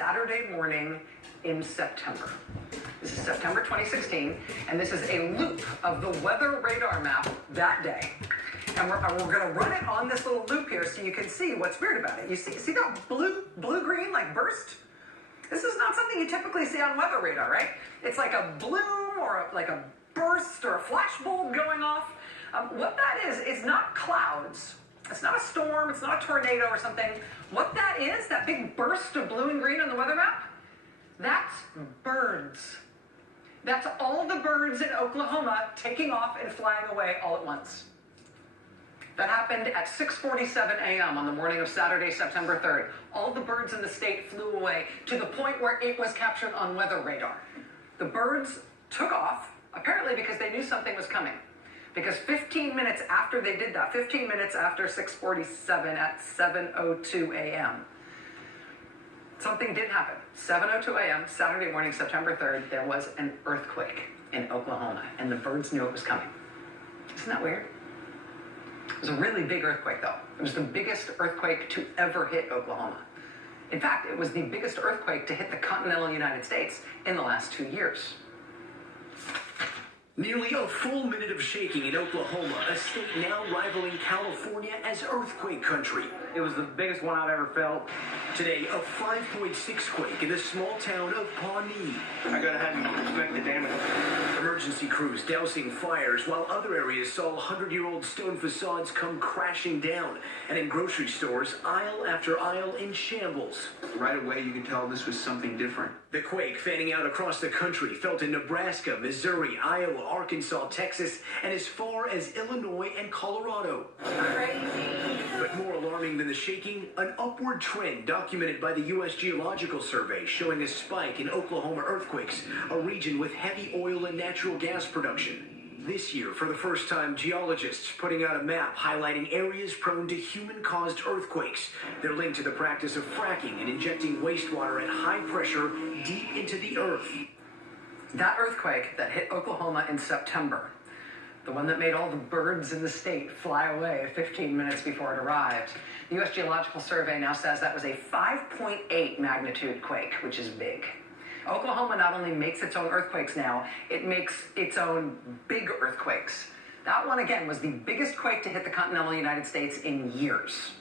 Saturday morning in September. This is September 2016, and this is a loop of the weather radar map that day. And we're going to run it on this little loop here so you can see what's weird about it. You see that blue-green, like, burst? This is not something you typically see on weather radar, right? It's like a bloom or like a burst or a flash bulb going off. What that is, it's not clouds. It's not a storm. It's not a tornado or something. What that is, that big burst of blue and green on the weather map, that's birds. That's all the birds in Oklahoma taking off and flying away all at once. That happened at 6:47 a.m. on the morning of Saturday, September 3rd. All the birds in the state flew away to the point where it was captured on weather radar. The birds took off, apparently because they knew something was coming. Because 15 minutes after they did that, 15 minutes after 6:47 at 7:02 a.m., something did happen. 7:02 a.m., Saturday morning, September 3rd, there was an earthquake in Oklahoma, and the birds knew it was coming. Isn't that weird? It was a really big earthquake, though. It was the biggest earthquake to ever hit Oklahoma. In fact, it was the biggest earthquake to hit the continental United States in the last 2 years. Nearly a full minute of shaking in Oklahoma, a state now rivaling California as earthquake country. It was the biggest one I've ever felt. Today, a 5.6 quake in the small town of Pawnee. I gotta have you expect the damage. Emergency crews dousing fires while other areas saw 100-year-old stone facades come crashing down. And in grocery stores, aisle after aisle in shambles. Right away, you can tell this was something different. The quake fanning out across the country, felt in Nebraska, Missouri, Iowa, Arkansas, Texas, and as far as Illinois and Colorado. Crazy. But more alarming than the shaking, an upward trend documented by the U.S. Geological Survey showing a spike in Oklahoma earthquakes, a region with heavy oil and natural gas production. This year, for the first time, geologists putting out a map highlighting areas prone to human-caused earthquakes. They're linked to the practice of fracking and injecting wastewater at high pressure deep into the earth. That earthquake that hit Oklahoma in September, the one that made all the birds in the state fly away 15 minutes before it arrived, the U.S. Geological Survey now says that was a 5.8 magnitude quake, which is big. Oklahoma not only makes its own earthquakes now, it makes its own big earthquakes. That one, again, was the biggest quake to hit the continental United States in years.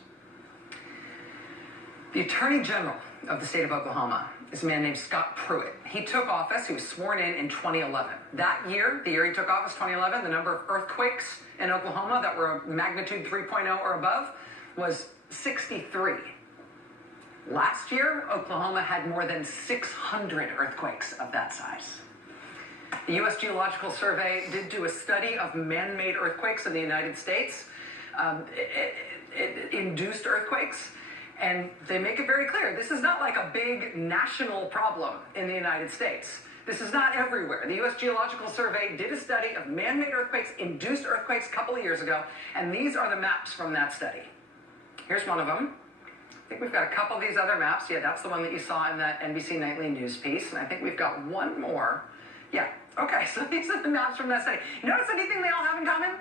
The Attorney General of the state of Oklahoma is a man named Scott Pruitt. He took office, he was sworn in 2011. That year, the year he took office, 2011, the number of earthquakes in Oklahoma that were magnitude 3.0 or above was 63. Last year, Oklahoma had more than 600 earthquakes of that size. The U.S. Geological Survey did do a study of man-made earthquakes in the United States, induced earthquakes, and they make it very clear, this is not like a big national problem in the United States. This is not everywhere. The U.S. Geological Survey did a study of man-made earthquakes, induced earthquakes a couple of years ago, and these are the maps from that study. Here's one of them. I think we've got a couple of these other maps. Yeah, that's the one that you saw in that NBC Nightly News piece. And I think we've got one more. Yeah, okay, so these are the maps from that study. You notice anything they all have in common?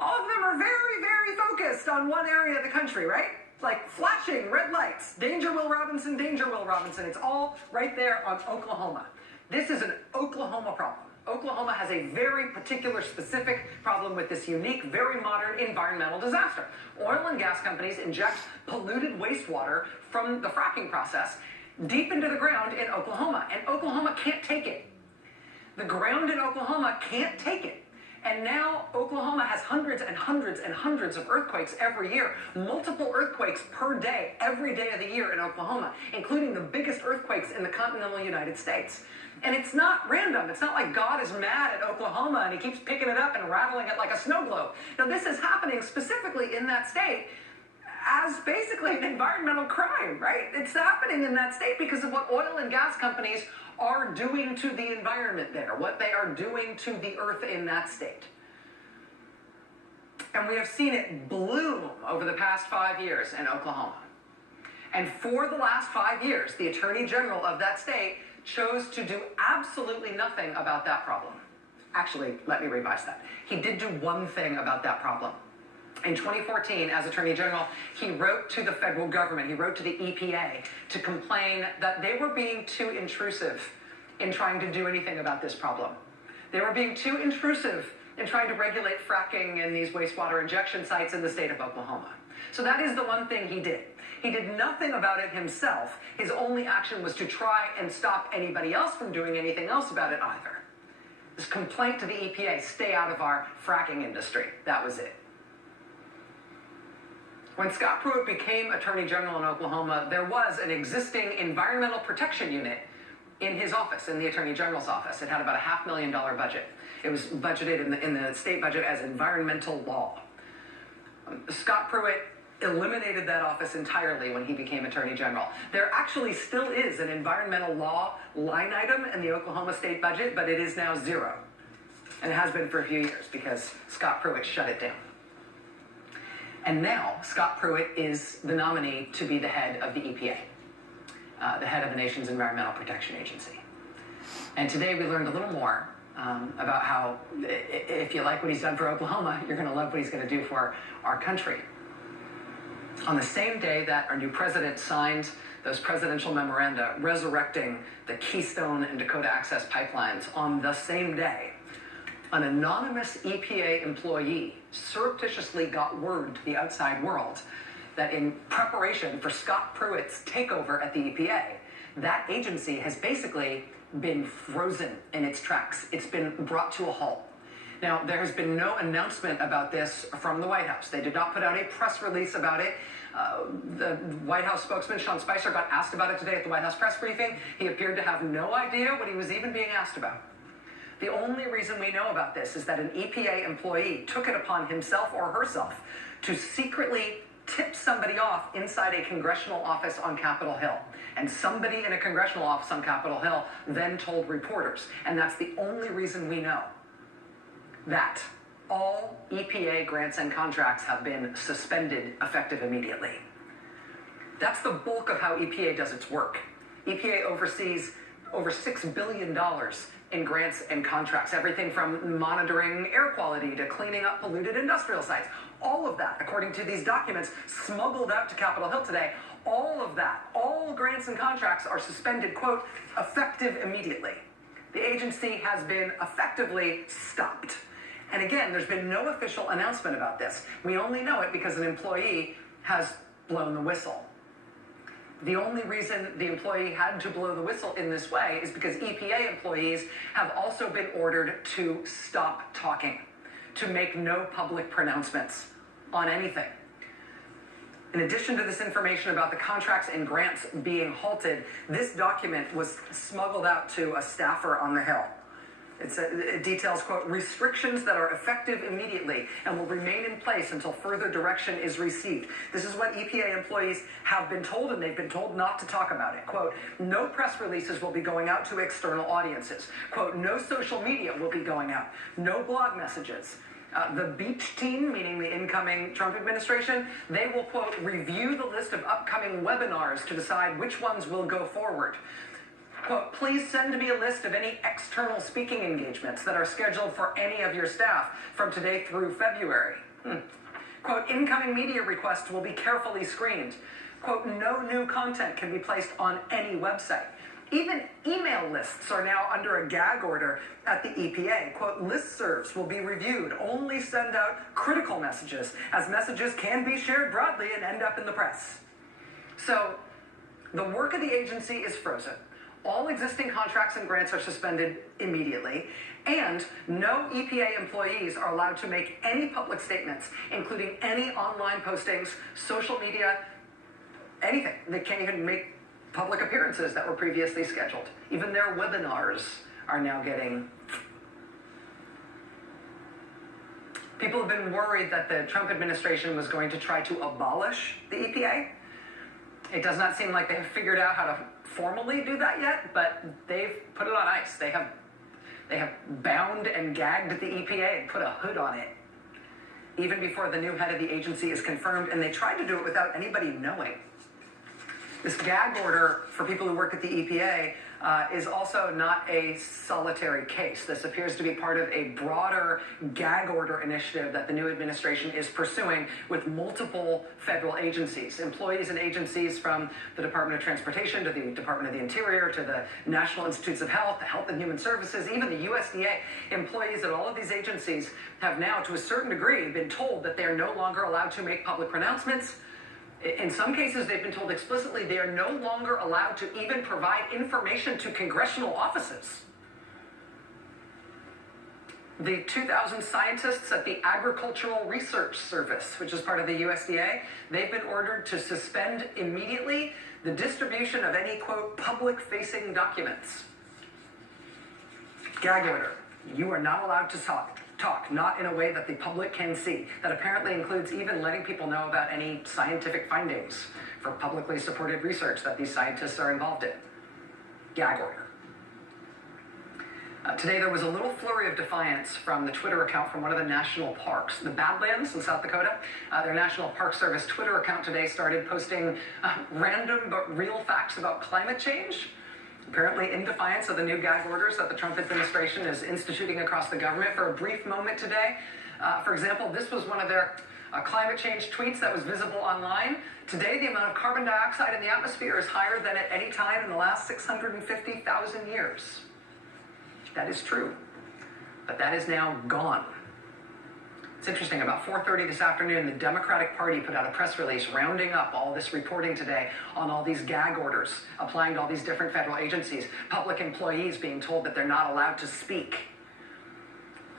All of them are very, very focused on one area of the country, right? Like flashing red lights. Danger, Will Robinson, danger, Will Robinson. It's all right there on Oklahoma. This is an Oklahoma problem. Oklahoma has a very particular, specific problem with this unique, very modern environmental disaster. Oil and gas companies inject polluted wastewater from the fracking process deep into the ground in Oklahoma, and Oklahoma can't take it. The ground in Oklahoma can't take it. And now Oklahoma has hundreds and hundreds and hundreds of earthquakes every year, multiple earthquakes per day, every day of the year in Oklahoma, including the biggest earthquakes in the continental United States. And it's not random. It's not like God is mad at Oklahoma and he keeps picking it up and rattling it like a snow globe. No, this is happening specifically in that state as basically an environmental crime, right? It's happening in that state because of what oil and gas companies are doing to the environment there, what they are doing to the earth in that state. And we have seen it bloom over the past 5 years in Oklahoma. And for the last 5 years, the Attorney General of that state chose to do absolutely nothing about that problem. Actually, let me revise that. He did do one thing about that problem. In 2014, as Attorney General, he wrote to the federal government, he wrote to the EPA to complain that they were being too intrusive in trying to do anything about this problem. They were being too intrusive in trying to regulate fracking and these wastewater injection sites in the state of Oklahoma. So that is the one thing he did. He did nothing about it himself. His only action was to try and stop anybody else from doing anything else about it either. This complaint to the EPA, stay out of our fracking industry. That was it. When Scott Pruitt became Attorney General in Oklahoma, there was an existing environmental protection unit in his office, in the Attorney General's office. It had about a $500,000 budget. It was budgeted in the state budget as environmental law. Scott Pruitt eliminated that office entirely when he became Attorney General. There actually still is an environmental law line item in the Oklahoma state budget, but it is now zero. And it has been for a few years because Scott Pruitt shut it down. And now Scott Pruitt is the nominee to be the head of the EPA, the head of the nation's Environmental Protection Agency. And today we learned a little more about how if you like what he's done for Oklahoma, you're going to love what he's going to do for our country. On the same day that our new president signed those presidential memoranda resurrecting the Keystone and Dakota Access pipelines, on the same day, an anonymous EPA employee surreptitiously got word to the outside world that in preparation for Scott Pruitt's takeover at the EPA, that agency has basically been frozen in its tracks. It's been brought to a halt. Now, there has been no announcement about this from the White House. They did not put out a press release about it. The White House spokesman, Sean Spicer, got asked about it today at the White House press briefing. He appeared to have no idea what he was even being asked about. The only reason we know about this is that an EPA employee took it upon himself or herself to secretly tip somebody off inside a congressional office on Capitol Hill. And somebody in a congressional office on Capitol Hill then told reporters. And that's the only reason we know that all EPA grants and contracts have been suspended effective immediately. That's the bulk of how EPA does its work. EPA oversees over $6 billion in grants and contracts, everything from monitoring air quality to cleaning up polluted industrial sites. All of that, according to these documents smuggled out to Capitol Hill today, all of that, all grants and contracts are suspended, quote, effective immediately. The agency has been effectively stopped. And again, there's been no official announcement about this. We only know it because an employee has blown the whistle. The only reason the employee had to blow the whistle in this way is because EPA employees have also been ordered to stop talking, to make no public pronouncements on anything. In addition to this information about the contracts and grants being halted, this document was smuggled out to a staffer on the Hill. It details, quote, restrictions that are effective immediately and will remain in place until further direction is received. This is what EPA employees have been told, and they've been told not to talk about it. Quote, no press releases will be going out to external audiences. Quote, no social media will be going out. No blog messages. The Beach team, meaning the incoming Trump administration, they will, quote, review the list of upcoming webinars to decide which ones will go forward. Quote, please send me a list of any external speaking engagements that are scheduled for any of your staff from today through February. Quote, incoming media requests will be carefully screened. Quote, no new content can be placed on any website. Even email lists are now under a gag order at the EPA. Quote, listservs will be reviewed. Only send out critical messages, as messages can be shared broadly and end up in the press. So the work of the agency is frozen. All existing contracts and grants are suspended immediately, and no EPA employees are allowed to make any public statements, including any online postings, social media, anything. They can't even make public appearances that were previously scheduled. Even their webinars are now getting... People have been worried that the Trump administration was going to try to abolish the EPA. It does not seem like they have figured out how to formally do that yet, but they've put it on ice. They have bound and gagged the EPA and put a hood on it, even before the new head of the agency is confirmed, and they tried to do it without anybody knowing. This gag order for people who work at the EPA is also not a solitary case. This appears to be part of a broader gag order initiative that the new administration is pursuing with multiple federal agencies. Employees and agencies from the Department of Transportation to the Department of the Interior to the National Institutes of Health, the Health and Human Services, even the USDA. Employees at all of these agencies have now, to a certain degree, been told that they are no longer allowed to make public pronouncements. In some cases, they've been told explicitly they are no longer allowed to even provide information to congressional offices. The 2,000 scientists at the Agricultural Research Service, which is part of the USDA, they've been ordered to suspend immediately the distribution of any, quote, public-facing documents. Gag order. You are not allowed to talk, not in a way that the public can see. That apparently includes even letting people know about any scientific findings for publicly supported research that these scientists are involved in. Gag order. Today there was a little flurry of defiance from the Twitter account from one of the national parks, the Badlands in South Dakota. Their National Park Service Twitter account today started posting random but real facts about climate change. Apparently in defiance of the new gag orders that the Trump administration is instituting across the government. For a brief moment today, for example, this was one of their climate change tweets that was visible online. Today, the amount of carbon dioxide in the atmosphere is higher than at any time in the last 650,000 years. That is true, but that is now gone. It's interesting, about 4:30 this afternoon, the Democratic Party put out a press release rounding up all this reporting today on all these gag orders, applying to all these different federal agencies, public employees being told that they're not allowed to speak.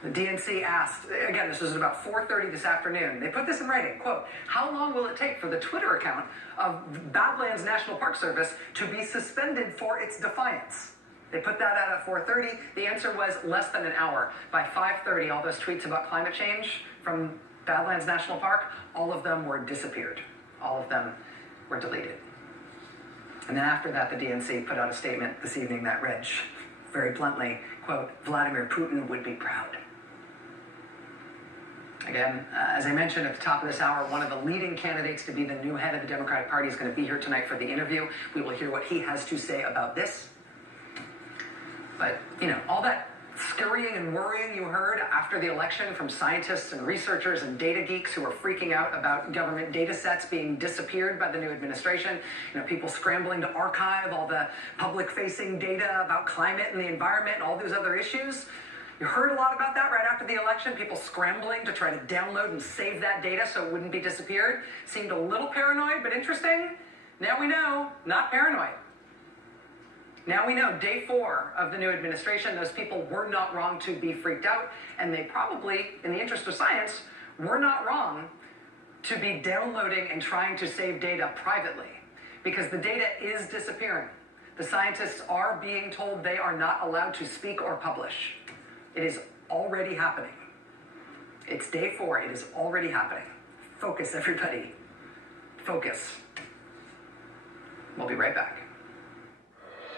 The DNC asked, again, this was at about 4:30 this afternoon, they put this in writing, quote, how long will it take for the Twitter account of Badlands National Park Service to be suspended for its defiance? They put that out at 4:30. The answer was less than an hour. By 5:30, all those tweets about climate change from Badlands National Park, all of them were disappeared. All of them were deleted. And then after that, the DNC put out a statement this evening that read very bluntly, quote, Vladimir Putin would be proud. Again, as I mentioned at the top of this hour, one of the leading candidates to be the new head of the Democratic Party is going to be here tonight for the interview. We will hear what he has to say about this. But, you know, all that scurrying and worrying you heard after the election from scientists and researchers and data geeks who are freaking out about government data sets being disappeared by the new administration, you know, people scrambling to archive all the public-facing data about climate and the environment and all those other issues. You heard a lot about that right after the election, people scrambling to try to download and save that data so it wouldn't be disappeared. Seemed a little paranoid, but interesting. Now we know, not paranoid. Now we know, day 4 of the new administration, those people were not wrong to be freaked out, and they probably, in the interest of science, were not wrong to be downloading and trying to save data privately, because the data is disappearing. The scientists are being told they are not allowed to speak or publish. It is already happening. It's day 4, it is already happening. Focus, everybody. Focus. We'll be right back.